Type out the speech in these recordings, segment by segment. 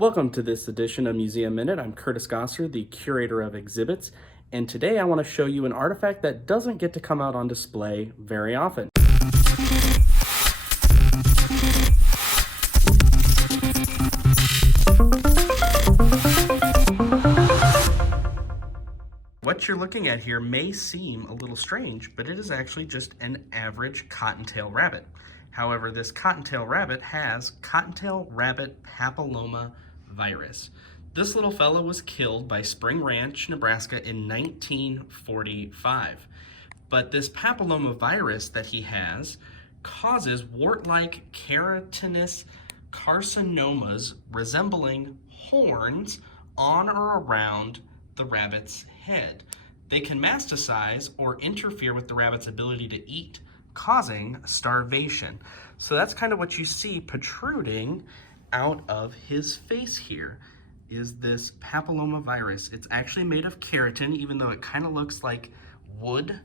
Welcome to this edition of Museum Minute. I'm Curtis Gosser, the curator of exhibits, and today I want to show you an artifact that doesn't get to come out on display very often. What you're looking at here may seem a little strange, but it is actually just an average cottontail rabbit. However, this cottontail rabbit has cottontail rabbit papilloma virus. This little fella was killed by Spring Ranch, Nebraska in 1945. But this papilloma virus that he has causes wart-like keratinous carcinomas resembling horns on or around the rabbit's head. They can metastasize or interfere with the rabbit's ability to eat, causing starvation. So that's kind of what you see protruding out of his face here, is this papilloma virus. It's actually made of keratin, even though it kind of looks like wood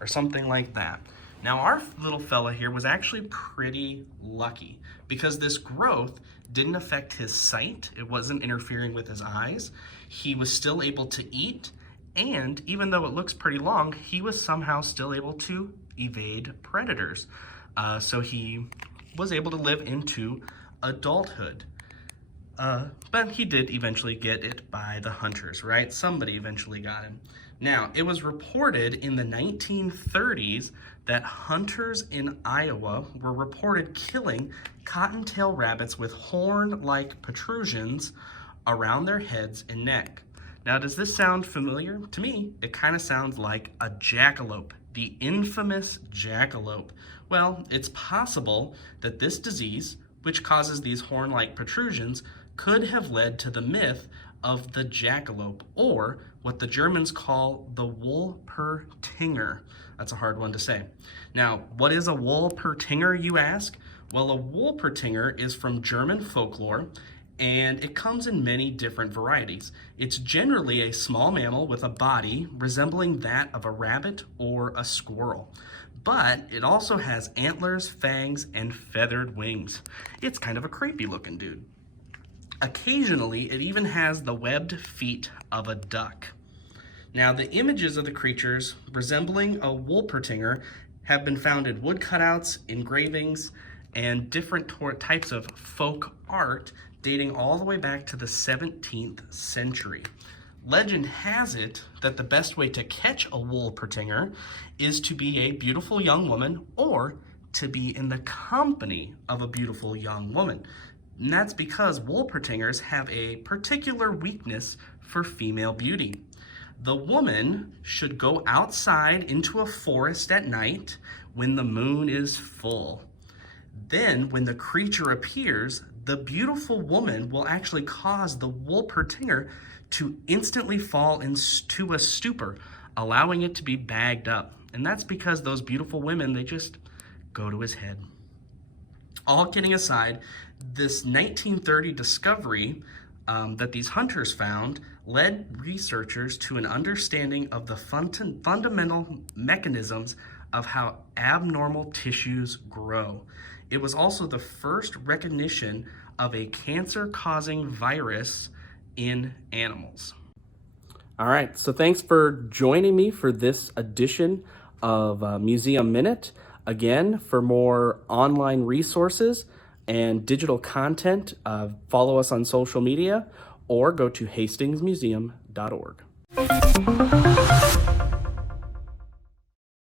or something like that. Now our little fella here was actually pretty lucky because this growth didn't affect his sight. It wasn't interfering with his eyes. He was still able to eat, and even though it looks pretty long, he was somehow still able to evade predators. So he was able to live into adulthood. But he did eventually get it by the hunters, right? Somebody eventually got him. Now, it was reported in the 1930s that hunters in Iowa were reported killing cottontail rabbits with horn-like protrusions around their heads and neck. Now, does this sound familiar? To me, it kind of sounds like a jackalope, the infamous jackalope. Well, it's possible that this disease, which causes these horn-like protrusions, could have led to the myth of the jackalope, or what the Germans call the Wolpertinger. That's a hard one to say. Now, what is a Wolpertinger, you ask? Well, a Wolpertinger is from German folklore, and it comes in many different varieties. It's generally a small mammal with a body resembling that of a rabbit or a squirrel. But it also has antlers, fangs, and feathered wings. It's kind of a creepy looking dude. Occasionally, it even has the webbed feet of a duck. Now, the images of the creatures resembling a Wolpertinger have been found in wood cutouts, engravings, and different types of folk art dating all the way back to the 17th century. Legend has it that the best way to catch a Wolpertinger is to be a beautiful young woman or to be in the company of a beautiful young woman. And that's because Wolpertingers have a particular weakness for female beauty. The woman should go outside into a forest at night when the moon is full. Then, when the creature appears, the beautiful woman will actually cause the Wolpertinger to instantly fall into a stupor, allowing it to be bagged up. And that's because those beautiful women, they just go to his head. All kidding aside, this 1930 discovery that these hunters found led researchers to an understanding of the fundamental mechanisms of how abnormal tissues grow. It was also the first recognition of a cancer-causing virus in animals. All right, so thanks for joining me for this edition of Museum Minute. Again, for more online resources and digital content, follow us on social media or go to hastingsmuseum.org.